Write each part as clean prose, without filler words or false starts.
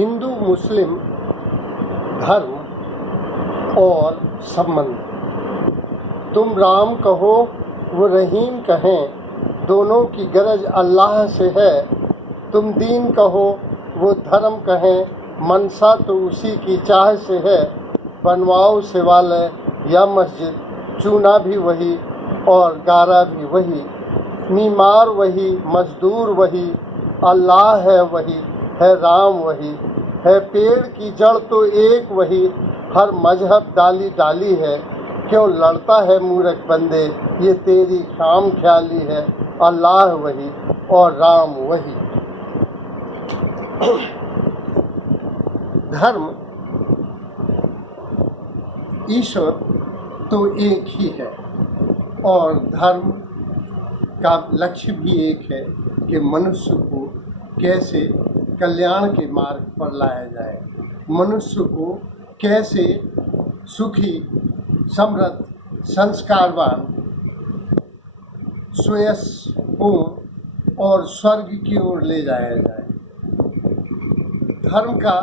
हिंदू मुस्लिम धर्म और संबंध। तुम राम कहो वो रहीम कहें, दोनों की गरज अल्लाह से है। तुम दीन कहो वो धर्म कहें, मनसा तो उसी की चाह से है। बनवाओ शिवालय या मस्जिद, चूना भी वही और गारा भी वही। मीमार वही, मजदूर वही, अल्लाह है वही, है राम वही। है पेड़ की जड़ तो एक वही, हर मजहब डाली डाली है। क्यों लड़ता है मूर्ख बंदे, ये तेरी खाम ख्याली है। अल्लाह वही और राम वही। धर्म, ईश्वर तो एक ही है और धर्म का लक्ष्य भी एक है कि मनुष्य को कैसे कल्याण के मार्ग पर लाया जाए, मनुष्य को कैसे सुखी, समृद्ध, संस्कारवान, श्रेयसपूर्ण और स्वर्ग की ओर ले जाया जाए। धर्म का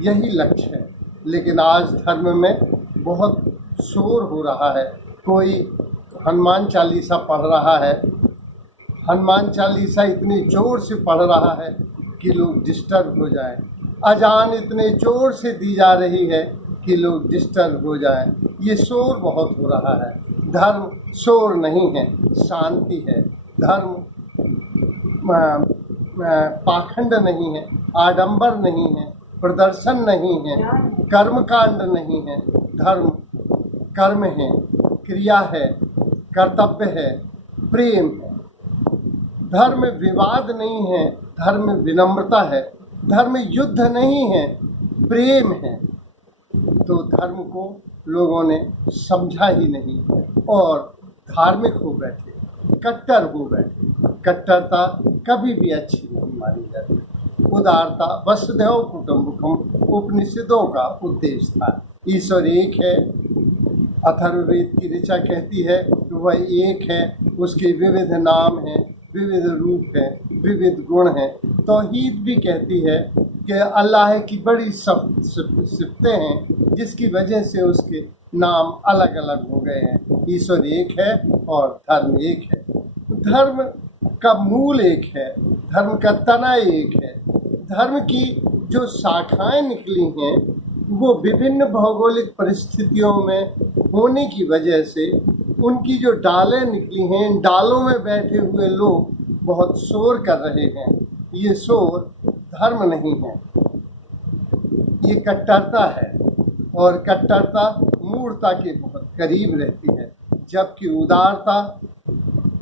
यही लक्ष्य है। लेकिन आज धर्म में बहुत शोर हो रहा है। कोई हनुमान चालीसा पढ़ रहा है, हनुमान चालीसा इतनी जोर से पढ़ रहा है कि लोग डिस्टर्ब हो जाएं। अजान इतने जोर से दी जा रही है कि लोग डिस्टर्ब हो जाएं। ये शोर बहुत हो रहा है। धर्म शोर नहीं है, शांति है। धर्म पाखंड नहीं है, आडंबर नहीं है, प्रदर्शन नहीं है, कर्मकांड नहीं है। धर्म कर्म है, क्रिया है, कर्तव्य है, प्रेम है। धर्म विवाद नहीं है, धर्म विनम्रता है। धर्म युद्ध नहीं है, प्रेम है। तो धर्म को लोगों ने समझा ही नहीं और धार्मिक हो बैठे, कट्टर हो बैठे। कट्टरता कभी भी अच्छी नहीं मानी जाती। उदारता वसुधैव कुटुम्बकम उपनिषदों का उद्देश्य था। ईश्वर एक है। अथर्ववेद की ऋचा कहती है कि वह एक है, उसके विविध नाम हैं, विविध रूप हैं, विविध गुण हैं। तौहीद भी कहती है कि अल्लाह की बड़ी सिफतें हैं जिसकी वजह से उसके नाम अलग अलग हो गए हैं। ईश्वर एक है और धर्म एक है। धर्म का मूल एक है, धर्म का तना एक है। धर्म की जो शाखाएं निकली हैं वो विभिन्न भौगोलिक परिस्थितियों में होने की वजह से उनकी जो डालें निकली हैं, इन डालों में बैठे हुए लोग बहुत शोर कर रहे हैं। ये शोर धर्म नहीं है, ये कट्टरता है और कट्टरता मूर्खता के बहुत करीब रहती है, जबकि उदारता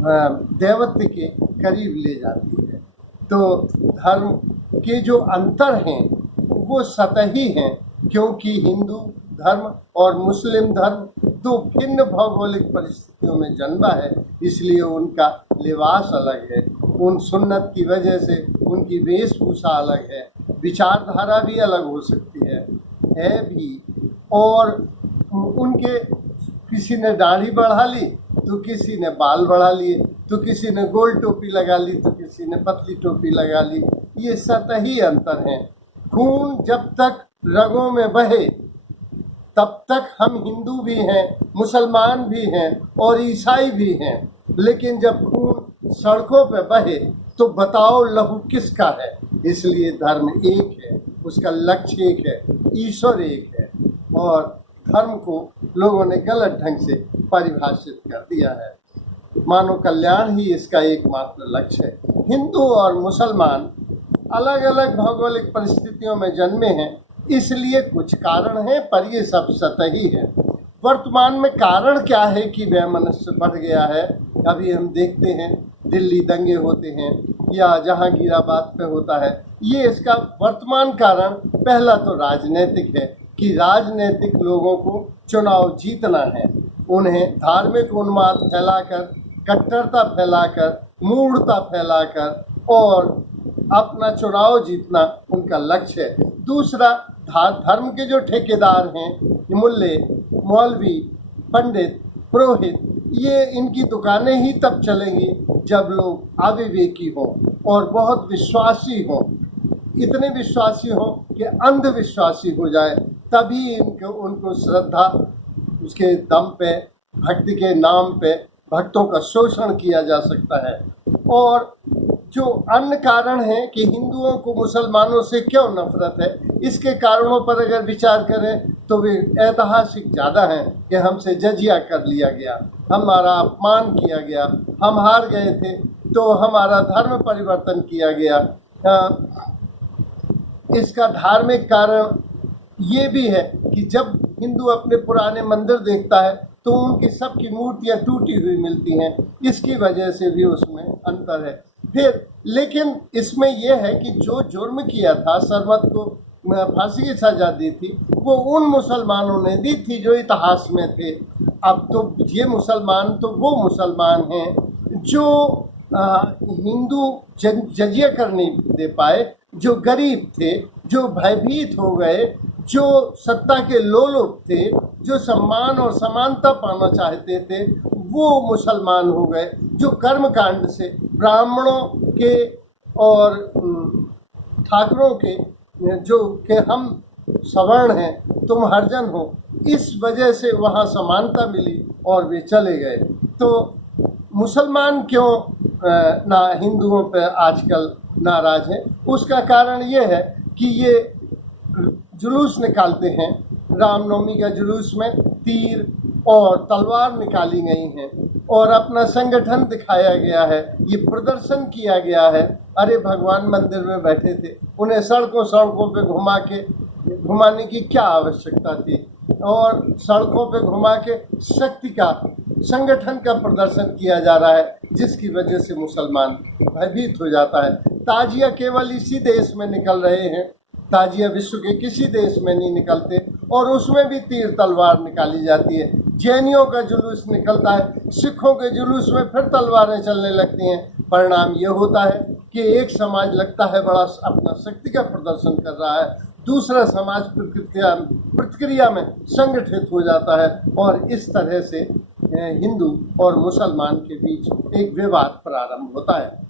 दैवत्व के करीब ले जाती है। तो धर्म के जो अंतर हैं वो सतही हैं, क्योंकि हिंदू धर्म और मुस्लिम धर्म दो भिन्न भौगोलिक परिस्थितियों में जन्मा है, इसलिए उनका लिबास अलग है। उन सुन्नत की वजह से उनकी वेशभूषा अलग है, विचारधारा भी अलग हो सकती है भी। और उनके किसी ने दाढ़ी बढ़ा ली तो किसी ने बाल बढ़ा लिए, तो किसी ने गोल टोपी लगा ली तो किसी ने पतली टोपी लगा ली। ये सतही अंतर है। खून जब तक रगों में बहे तब तक हम हिंदू भी हैं, मुसलमान भी हैं और ईसाई भी हैं। लेकिन जब खून सड़कों पे बहे तो बताओ लहू किसका है। इसलिए धर्म एक है, उसका लक्ष्य एक है, ईश्वर एक है और धर्म को लोगों ने गलत ढंग से परिभाषित कर दिया है। मानव कल्याण ही इसका एकमात्र लक्ष्य है। हिंदू और मुसलमान अलग अलग भौगोलिक परिस्थितियों में जन्मे हैं, इसलिए कुछ कारण हैं, पर ये सब सतही है। वर्तमान में कारण क्या है कि वैमनस्य बढ़ गया है? अभी हम देखते हैं दिल्ली दंगे होते हैं या जहांगीराबाद पे होता है। ये इसका वर्तमान कारण पहला तो राजनीतिक है कि राजनीतिक लोगों को चुनाव जीतना है। उन्हें धार्मिक उन्माद फैलाकर, कट्टरता फैलाकर, मूढ़ता फैलाकर और अपना चुनाव जीतना उनका लक्ष्य है। दूसरा, धर्म के जो ठेकेदार हैं, मुल्ले, मौलवी, पंडित, पुरोहित, ये इनकी दुकानें ही तब चलेंगी जब लोग अविवेकी हों और बहुत विश्वासी हों। इतने विश्वासी हों कि अंधविश्वासी हो जाए, तभी उनको श्रद्धा उसके दम पे, भक्ति के नाम पे भक्तों का शोषण किया जा सकता है। और जो अन्य कारण है कि हिंदुओं को मुसलमानों से क्यों नफरत है, इसके कारणों पर अगर विचार करें तो वे ऐतिहासिक ज़्यादा हैं कि हमसे जजिया कर लिया गया, हमारा अपमान किया गया, हम हार गए थे तो हमारा धर्म परिवर्तन किया गया। इसका धार्मिक कारण ये भी है कि जब हिंदू अपने पुराने मंदिर देखता है तो उनकी सबकी मूर्तियाँ टूटी हुई मिलती हैं, इसकी वजह से भी उसमें अंतर है। फिर लेकिन इसमें यह है कि जो जुर्म किया था, सरमत को फांसी की सजा दी थी, वो उन मुसलमानों ने दी थी जो इतिहास में थे। अब तो ये मुसलमान तो वो मुसलमान हैं जो हिंदू जजिया कर नहीं दे पाए, जो गरीब थे, जो भयभीत हो गए, जो सत्ता के लोलुप थे, जो सम्मान और समानता पाना चाहते थे, वो मुसलमान हो गए। जो कर्मकांड से ब्राह्मणों के और ठाकरों के जो कि हम सवर्ण हैं, तुम हरिजन हो, इस वजह से वहाँ समानता मिली और वे चले गए। तो मुसलमान क्यों ना हिंदुओं पर आजकल नाराज हैं? उसका कारण ये है कि ये जुलूस निकालते हैं, रामनवमी का जुलूस में तीर और तलवार निकाली गई हैं और अपना संगठन दिखाया गया है, ये प्रदर्शन किया गया है। अरे भगवान मंदिर में बैठे थे, उन्हें सड़कों सड़कों पे घुमाने की क्या आवश्यकता थी? और सड़कों पे घुमा के शक्ति का, संगठन का प्रदर्शन किया जा रहा है, जिसकी वजह से मुसलमान भयभीत हो जाता है। ताजिया केवल इसी देश में निकल रहे हैं, ताजिया विश्व के किसी देश में नहीं निकलते, और उसमें भी तीर तलवार निकाली जाती है। जैनियों का जुलूस निकलता है, सिखों के जुलूस में फिर तलवारें चलने लगती हैं। परिणाम ये होता है कि एक समाज लगता है बड़ा अपना शक्ति का प्रदर्शन कर रहा है, दूसरा समाज प्रतिक्रिया में संगठित हो जाता है, और इस तरह से हिंदू और मुसलमान के बीच एक विवाद प्रारंभ होता है।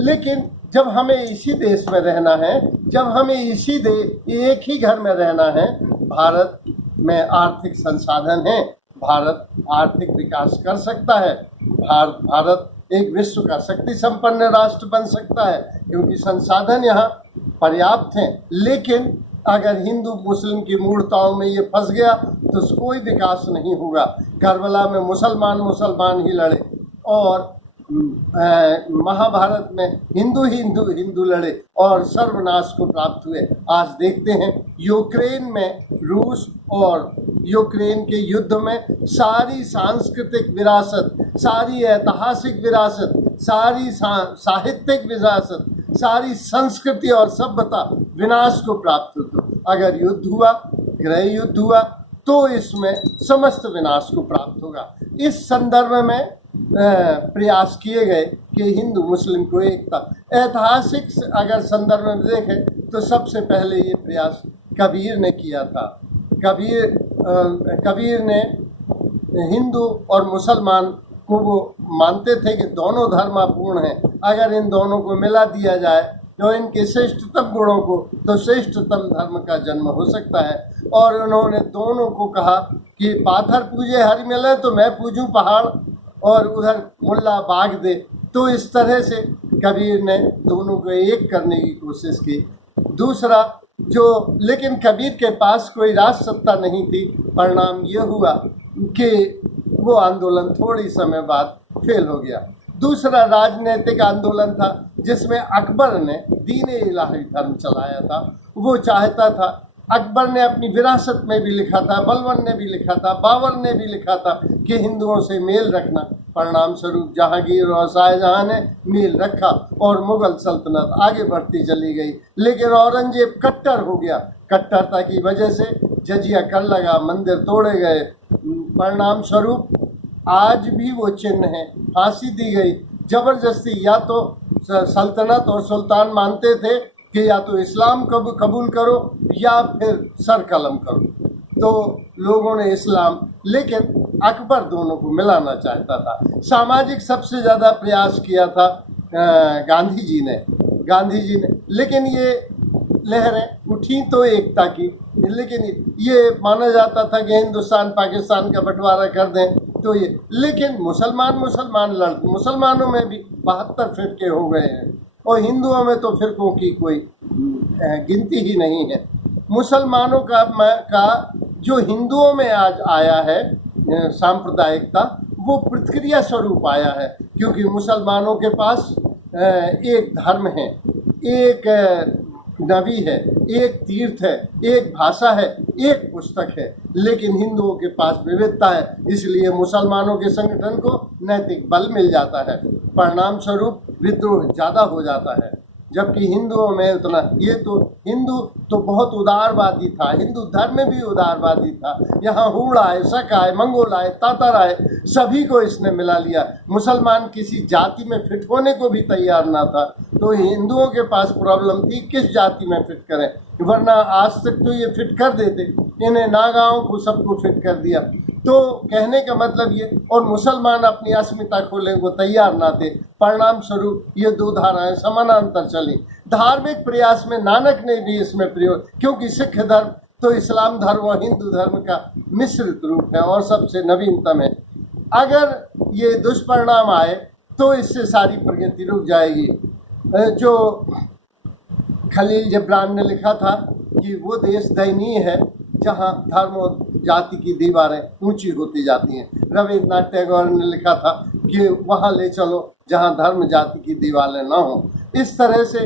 लेकिन जब हमें इसी देश में रहना है, जब हमें एक ही घर में रहना है, भारत में आर्थिक संसाधन है, भारत आर्थिक विकास कर सकता है, भारत एक विश्व का शक्ति संपन्न राष्ट्र बन सकता है क्योंकि संसाधन यहाँ पर्याप्त हैं। लेकिन अगर हिंदू मुस्लिम की मूर्ताओं में ये फंस गया तो कोई विकास नहीं होगा। करबला में मुसलमान ही लड़े और महाभारत में हिंदू लड़े और सर्वनाश को प्राप्त हुए। आज देखते हैं यूक्रेन में रूस और यूक्रेन के युद्ध में सारी सांस्कृतिक विरासत, सारी ऐतिहासिक विरासत, सारी साहित्यिक विरासत, सारी संस्कृति और सभ्यता विनाश को प्राप्त हुई। अगर युद्ध हुआ, गृह युद्ध हुआ, तो इसमें समस्त विनाश को प्राप्त होगा। इस संदर्भ में प्रयास किए गए कि हिंदू मुस्लिम को एकता, ऐतिहासिक अगर संदर्भ में देखें तो सबसे पहले ये प्रयास कबीर ने किया था। कबीर ने हिंदू और मुसलमान को वो मानते थे कि दोनों धर्मपूर्ण हैं, अगर इन दोनों को मिला दिया जाए तो इनके श्रेष्ठतम गुणों को, तो श्रेष्ठतम धर्म का जन्म हो सकता है। और उन्होंने दोनों को कहा कि पाथर पूजे हरि मिले तो मैं पूजूं पहाड़, और उधर मुल्ला बाग दे। तो इस तरह से कबीर ने दोनों को एक करने की कोशिश की। दूसरा लेकिन कबीर के पास कोई राज सत्ता नहीं थी। परिणाम ये हुआ कि वो आंदोलन थोड़ी समय बाद फेल हो गया। दूसरा राजनीतिक आंदोलन था जिसमें अकबर ने दीन इलाही धर्म चलाया था। वो चाहता था, अकबर ने अपनी विरासत में भी लिखा था, बलबन ने भी लिखा था, बाबर ने भी लिखा था कि हिंदुओं से मेल रखना। परिणाम स्वरूप जहांगीर और शाहजहां ने मेल रखा और मुगल सल्तनत आगे बढ़ती चली गई। लेकिन औरंगजेब कट्टर हो गया। कट्टरता की वजह से जजिया कर लगा, मंदिर तोड़े गए। परिणाम स्वरूप आज भी वो चिन्ह है, फांसी दी गई जबरदस्ती। या तो सल्तनत और सुल्तान मानते थे कि या तो इस्लाम कबूल करो या फिर सर कलम करो, तो लोगों ने इस्लाम, लेकिन अकबर दोनों को मिलाना चाहता था। सामाजिक सबसे ज़्यादा प्रयास किया था गांधी जी ने, लेकिन ये लहरें उठी तो एकता की, लेकिन ये माना जाता था कि हिंदुस्तान पाकिस्तान का बंटवारा कर दें तो ये, लेकिन मुसलमानों में भी 72 फिरके हो गए हैं और हिंदुओं में तो फिरकों की कोई गिनती ही नहीं है। मुसलमानों का जो हिंदुओं में आज आया है सांप्रदायिकता, वो प्रतिक्रिया स्वरूप आया है, क्योंकि मुसलमानों के पास एक धर्म है, एक नबी है, एक तीर्थ है, एक भाषा है, एक पुस्तक है, लेकिन हिंदुओं के पास विविधता है, इसलिए मुसलमानों के संगठन को नैतिक बल मिल जाता है, परिणाम स्वरूप विद्रोह ज़्यादा हो जाता है। जबकि हिंदुओं में उतना, ये तो हिंदू तो बहुत उदारवादी था, हिंदू धर्म में भी उदारवादी था, यहाँ हूण आए, शक आए, मंगोल आए, तातर आए, सभी को इसने मिला लिया। मुसलमान किसी जाति में फिट होने को भी तैयार ना था, तो हिंदुओं के पास प्रॉब्लम थी किस जाति में फिट करें, वरना आज तक तो ये फिट कर देते, इन्हें नागाओं को सबको फिट कर दिया। तो कहने का मतलब ये, और मुसलमान अपनी अस्मिता खोलने को तैयार ना थे, परिणाम स्वरूप ये दो धाराएं समानांतर चली। धार्मिक प्रयास में नानक ने भी इसमें प्रयोग, क्योंकि सिख धर्म तो इस्लाम धर्म और हिंदू धर्म का मिश्रित रूप है और सबसे नवीनतम है। अगर ये दुष्परिणाम आए तो इससे सारी प्रगति रुक जाएगी। जो खलील जिब्रान ने लिखा था कि वो देश दयनीय है जहाँ धर्म और जाति की दीवारें ऊंची होती जाती हैं। रविन्द्रनाथ टैगोर ने लिखा था कि वहाँ ले चलो जहाँ धर्म जाति की दीवारें ना हो। इस तरह से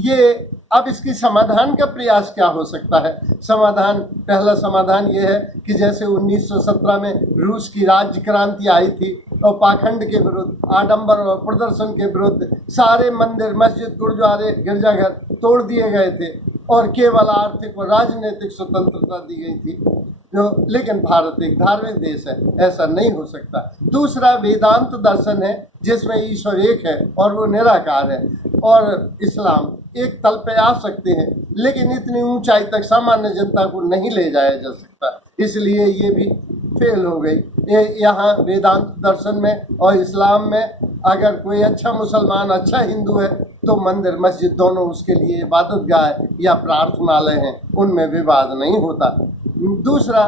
ये, अब इसकी समाधान का प्रयास क्या हो सकता है? पहला समाधान ये है कि जैसे 1917 में रूस की राज्य क्रांति आई थी और पाखंड के विरुद्ध, आडंबर और प्रदर्शन के विरुद्ध सारे मंदिर, मस्जिद, गुरुद्वारे, गिरजाघर तोड़ दिए गए थे और केवल आर्थिक और राजनीतिक स्वतंत्रता दी गई थी। लेकिन भारत एक धार्मिक देश है, ऐसा नहीं हो सकता। दूसरा वेदांत दर्शन है जिसमें ईश्वर एक है और वो निराकार है, और इस्लाम एक तल पे आ सकते हैं, लेकिन इतनी ऊंचाई तक सामान्य जनता को नहीं ले जाया जा सकता, इसलिए ये भी फेल हो गई। यहाँ वेदांत दर्शन में और इस्लाम में अगर कोई अच्छा मुसलमान, अच्छा हिंदू है तो मंदिर मस्जिद दोनों उसके लिए इबादत गाह या प्रार्थनालय हैं, उनमें विवाद नहीं होता। दूसरा,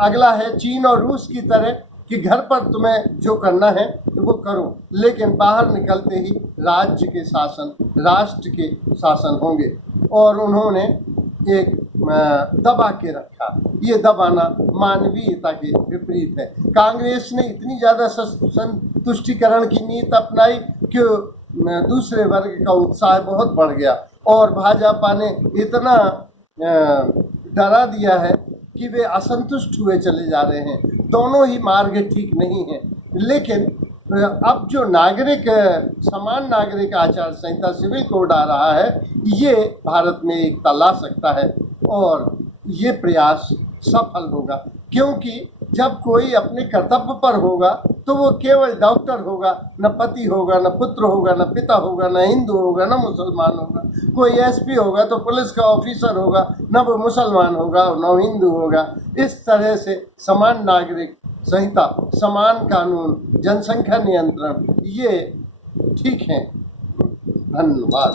अगला है चीन और रूस की तरह कि घर पर तुम्हें जो करना है वो करो, लेकिन बाहर निकलते ही राज्य के शासन, राष्ट्र के शासन होंगे। और उन्होंने एक दबा के रखा, ये दबाना मानवीयता के विपरीत है। कांग्रेस ने इतनी ज़्यादा संतुष्टिकरण की नीति अपनाई कि दूसरे वर्ग का उत्साह बहुत बढ़ गया, और भाजपा ने इतना डरा दिया है कि वे असंतुष्ट हुए चले जा रहे हैं। दोनों ही मार्ग ठीक नहीं है, लेकिन अब जो समान नागरिक आचार संहिता सिविल कोड आ रहा है, ये भारत में एकता ला सकता है और ये प्रयास सफल होगा, क्योंकि जब कोई अपने कर्तव्य पर होगा तो वो केवल डॉक्टर होगा, न पति होगा, न पुत्र होगा, न पिता होगा, न हिंदू होगा, न मुसलमान होगा। कोई एसपी होगा तो पुलिस का ऑफिसर होगा, न वो मुसलमान होगा न हिंदू होगा। इस तरह से समान नागरिक संहिता, समान कानून, जनसंख्या नियंत्रण, ये ठीक है। धन्यवाद।